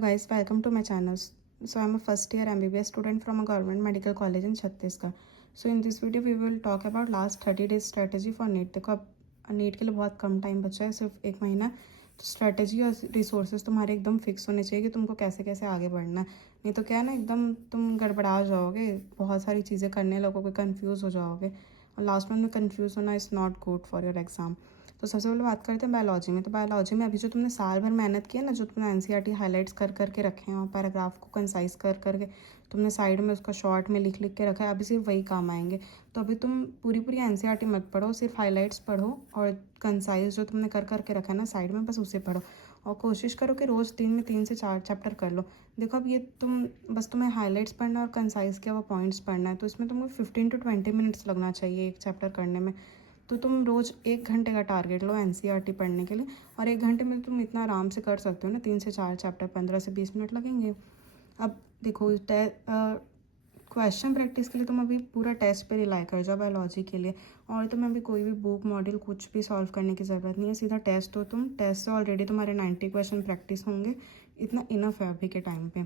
guys, welcome to my channel. So I'm a first year MBBS student from a government medical college in Chhattisgarh. So in this video we will talk about last 30 days strategy for NEET. देखो अब NEET के लिए बहुत कम time बचा है, सिर्फ एक महीना। तो स्ट्रेटजी और रिसोर्सेज तुम्हारे एकदम फिक्स होने चाहिए कि तुमको कैसे कैसे आगे बढ़ना है। नहीं तो क्या है ना, एकदम तुम गड़बड़ा जाओगे, बहुत सारी चीज़ें करने लगोगे, कन्फ्यूज़ हो जाओगे और लास्ट में कन्फ्यूज़ होना is not good for your exam. तो सबसे पहले बात करते हैं बायोलॉजी में। तो बायोलॉजी में अभी जो तुमने साल भर मेहनत की है ना, जो तुमने एनसीईआरटी हाइलाइट्स कर करके रखे हैं और पैराग्राफ को कंसाइज कर करके तुमने साइड में उसका शॉर्ट में लिख लिख के रखा है, अभी सिर्फ वही काम आएंगे। तो अभी तुम पूरी पूरी एनसीईआरटी मत पढ़ो, सिर्फ हाइलाइट्स पढ़ो और कंसाइज जो तुमने कर करके रखा है ना साइड में, बस उसे पढ़ो। और कोशिश करो कि रोज़ दिन में 3 से 4 चैप्टर कर लो। देखो अब ये तुम्हें हाइलाइट्स पढ़ना और कंसाइज के वो पॉइंट्स पढ़ना है, तो इसमें तुमको 15 to 20 मिनट्स लगना चाहिए एक चैप्टर करने में। तो तुम रोज़ 1 घंटे का टारगेट लो एनसीईआरटी पढ़ने के लिए, और 1 घंटे में तुम इतना आराम से कर सकते हो ना, 3 से 4 चैप्टर, 15 से 20 मिनट लगेंगे। अब देखो क्वेश्चन प्रैक्टिस के लिए तुम अभी पूरा टेस्ट पे रिलाई कर जाओ बायोलॉजी के लिए, और तुम्हें अभी कोई भी बुक मॉड्यूल कुछ भी सॉल्व करने की ज़रूरत नहीं है, सीधा टेस्ट हो। तुम टेस्ट से ऑलरेडी तुम्हारे 90 क्वेश्चन प्रैक्टिस होंगे, इतना इनफ है अभी के टाइम पे।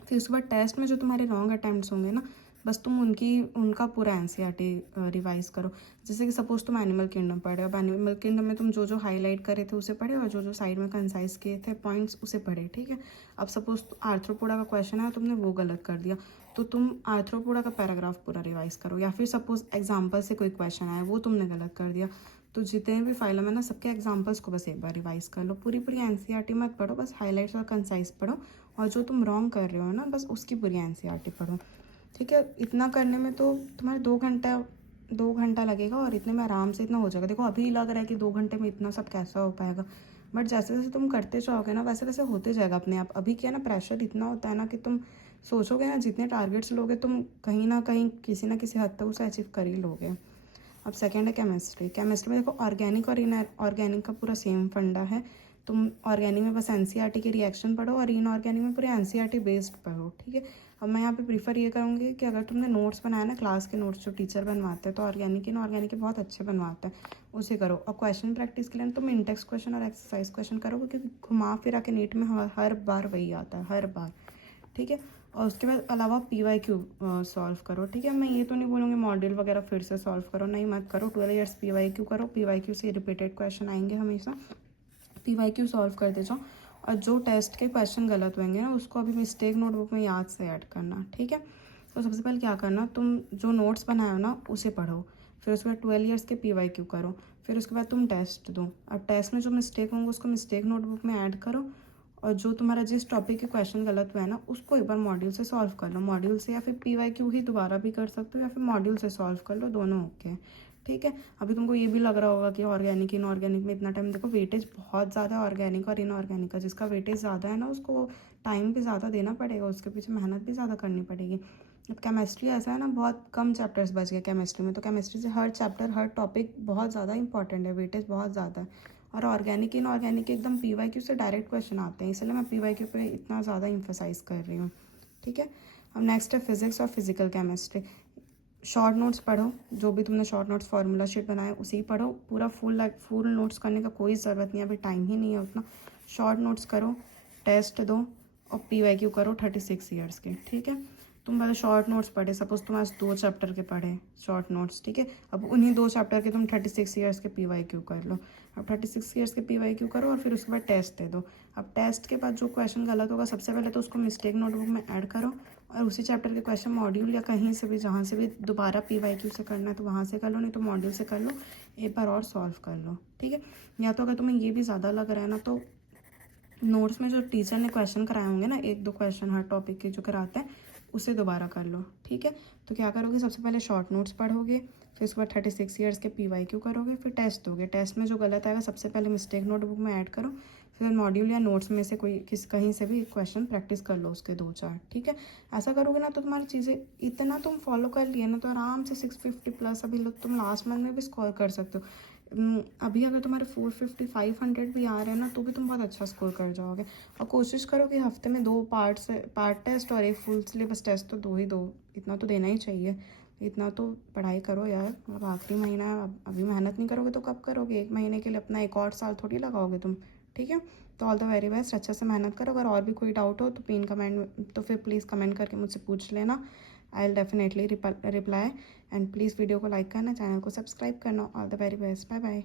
फिर उसके बाद टेस्ट में जो तुम्हारे रॉन्ग अटैम्प्ट्स होंगे ना, बस तुम उनका पूरा एनसीईआरटी रिवाइज करो। जैसे कि सपोज तुम एनिमल किंगडम पढ़े, अब एनिमल किंगडम में तुम जो जो हाईलाइट करे थे उसे पढ़े और जो जो साइड में कंसाइज किए थे पॉइंट्स उसे पढ़े, ठीक है। अब सपोज आर्थ्रोपोडा का क्वेश्चन है, तुमने वो गलत कर दिया, तो तुम आर्थ्रोपोडा का पैराग्राफ पूरा रिवाइज करो। या फिर सपोज एग्जाम्पल से कोई क्वेश्चन आया, वो तुमने गलत कर दिया, तो जितने भी फाइलम है ना, सबके एग्जाम्पल्स को बस एक बार रिवाइज कर लो। पूरी पूरी एनसीईआरटी मत पढ़ो, बस हाईलाइट्स और कंसाइज पढ़ो, और जो तुम रॉन्ग कर रहे हो ना, बस उसकी पूरी एनसीईआरटी पढ़ो, ठीक है। इतना करने में तो तुम्हारे 2 घंटा लगेगा, और इतने में आराम से इतना हो जाएगा। देखो अभी लग रहा है कि 2 घंटे में इतना सब कैसा हो पाएगा, बट जैसे जैसे तुम करते जाओगे ना, वैसे वैसे होते जाएगा अपने आप। अभी क्या है ना, प्रेशर इतना होता है ना कि तुम सोचोगे ना, जितने टारगेट्स लोगे तुम कहीं ना कहीं किसी ना किसी हद तक उसे अचीव कर ही लोगे। अब सेकेंड है केमिस्ट्री। केमिस्ट्री में देखो ऑर्गेनिक और इनऑर्गेनिक का पूरा सेम फंडा है। तुम ऑर्गेनिक में बस एनसीईआरटी के रिएक्शन पढ़ो, और इनऑर्गेनिक में पूरे एनसीईआरटी बेस्ड पढ़ो, ठीक है। अब मैं यहाँ पे प्रीफर ये करूँगी कि अगर तुमने नोट्स बनाया ना, क्लास के नोट्स जो टीचर बनवाते हैं, तो ऑर्गेनिक इनऑर्गेनिक के बहुत अच्छे बनवाते हैं, उसे करो। और क्वेश्चन प्रैक्टिस के लिए तुम इंडेक्स क्वेश्चन और एक्सरसाइज क्वेश्चन करो, क्योंकि घुमा फिरा के नीट में हर बार वही आता है, हर बार, ठीक है। और उसके बाद अलावा पीवाईक्यू सॉल्व करो, ठीक है। मैं ये तो नहीं बोलूँगी मॉड्यूल वगैरह फिर से सॉल्व करो, नहीं मत करो। 12 ईयर्स पीवाईक्यू करो, पीवाईक्यू से रिपीटेड क्वेश्चन आएंगे हमेशा, पीवाईक्यू सॉल्व करते जाओ। और जो टेस्ट के क्वेश्चन गलत होंगे ना, उसको अभी मिस्टेक नोटबुक में याद से ऐड करना, ठीक है। तो सबसे पहले क्या करना, तुम जो नोट्स बनाए हो ना उसे पढ़ो, फिर उसके बाद 12 ईयर्स के पीवाईक्यू करो, फिर उसके बाद तुम टेस्ट दो। अब टेस्ट में जो मिस्टेक होंगे उसको मिस्टेक नोटबुक में ऐड करो, और जो तुम्हारा जिस टॉपिक के क्वेश्चन गलत हुआ है ना, उसको एक बार मॉड्यूल से सॉल्व कर लो। मॉड्यूल से या फिर पीवाईक्यू ही दोबारा भी कर सकते हो, या फिर मॉड्यूल से सॉल्व कर लो, दोनों ओके, ठीक है। अभी तुमको ये भी लग रहा होगा कि ऑर्गेनिक इनऑर्गेनिक में इतना टाइम, देखो वेटेज बहुत ज़्यादा है ऑर्गेनिक और इनऑर्गेनिक का। जिसका वेटेज ज़्यादा है ना, उसको टाइम भी ज़्यादा देना पड़ेगा, उसके पीछे मेहनत भी ज़्यादा करनी पड़ेगी। अब केमिस्ट्री ऐसा है ना, बहुत कम चैप्टर्स बच गए केमिस्ट्री में, तो केमिस्ट्री से हर चैप्टर हर टॉपिक बहुत ज़्यादा इंपॉर्टेंट है, वेटेज बहुत ज़्यादा है। और ऑर्गेनिक इनऑर्गेनिक एकदम पीवाईक्यू से डायरेक्ट क्वेश्चन आते हैं, इसलिए मैं पीवाईक्यू पे इतना ज़्यादा इंफोसाइज कर रही हूँ, ठीक है। अब नेक्स्ट है फिजिक्स और फिजिकल केमिस्ट्री। शॉर्ट नोट्स पढ़ो, जो भी तुमने शॉर्ट नोट्स फार्मूला शीट बनाए उसे ही पढ़ो। पूरा फुल नोट्स करने का कोई ज़रूरत नहीं है, अभी टाइम ही नहीं है उतना। शॉर्ट नोट्स करो, टेस्ट दो, और पीवाईक्यू करो 36 ईयर्स के, ठीक है। तुम पहले शॉर्ट नोट्स पढ़े, सपोज तुम आज 2 चैप्टर के पढ़े शॉर्ट नोट्स, ठीक है। अब उन्हीं 2 चैप्टर के तुम 36 ईयर्स के पीवाईक्यू कर लो। अब 36 ईयर्स के पीवाईक्यू करो, और फिर उसके बाद टेस्ट दे दो। अब टेस्ट के बाद जो क्वेश्चन गलत होगा, सबसे पहले तो उसको मिस्टेक नोटबुक में ऐड करो, और उसी चैप्टर के क्वेश्चन मॉड्यूल या कहीं से भी, जहाँ से भी दोबारा पीवाईक्यू से करना है तो वहाँ से कर लो, नहीं तो मॉड्यूल से कर लो, एक बार और सॉल्व कर लो, ठीक है। या तो अगर तुम्हें ये भी ज़्यादा लग रहा है ना, तो नोट्स में जो टीचर ने क्वेश्चन कराए होंगे ना, 1-2 क्वेश्चन हर टॉपिक के जो कराते हैं, उसे दोबारा कर लो, ठीक है। तो क्या करोगे, सबसे पहले शॉर्ट नोट्स पढ़ोगे, फिर उसके बाद 36 ईयर्स के पीवाईक्यू करोगे, फिर टेस्ट दोगे। टेस्ट में जो गलत आएगा सबसे पहले मिस्टेक नोटबुक में ऐड करो, फिर मॉड्यूल या नोट्स में से कहीं से भी क्वेश्चन प्रैक्टिस कर लो उसके 2-4, ठीक है। ऐसा करोगे ना तो तुम्हारी चीज़ें इतना तुम फॉलो कर लिए ना, तो आराम से 650 प्लस अभी तुम लास्ट मंथ में भी स्कोर कर सकते हो। अभी अगर तुम्हारे 450 500 भी आ रहे हैं ना, तो भी तुम बहुत अच्छा स्कोर कर जाओगे। और कोशिश करो कि हफ्ते में 2 पार्ट टेस्ट और 1 फुल सिलेबस टेस्ट तो दो, इतना तो देना ही चाहिए। इतना तो पढ़ाई करो यार, अब आखिरी महीना, अभी मेहनत नहीं करोगे तो कब करोगे? 1 महीने के लिए अपना 1 और साल थोड़ी लगाओगे तुम, ठीक है। ठीक है। तो ऑल द वेरी बेस्ट, अच्छे से मेहनत करो। अगर और भी कोई डाउट हो तो तो फिर प्लीज़ कमेंट करके मुझसे पूछ लेना। I will definitely reply. And please video को लाइक करना, चैनल को सब्सक्राइब करना। All the very best, bye bye.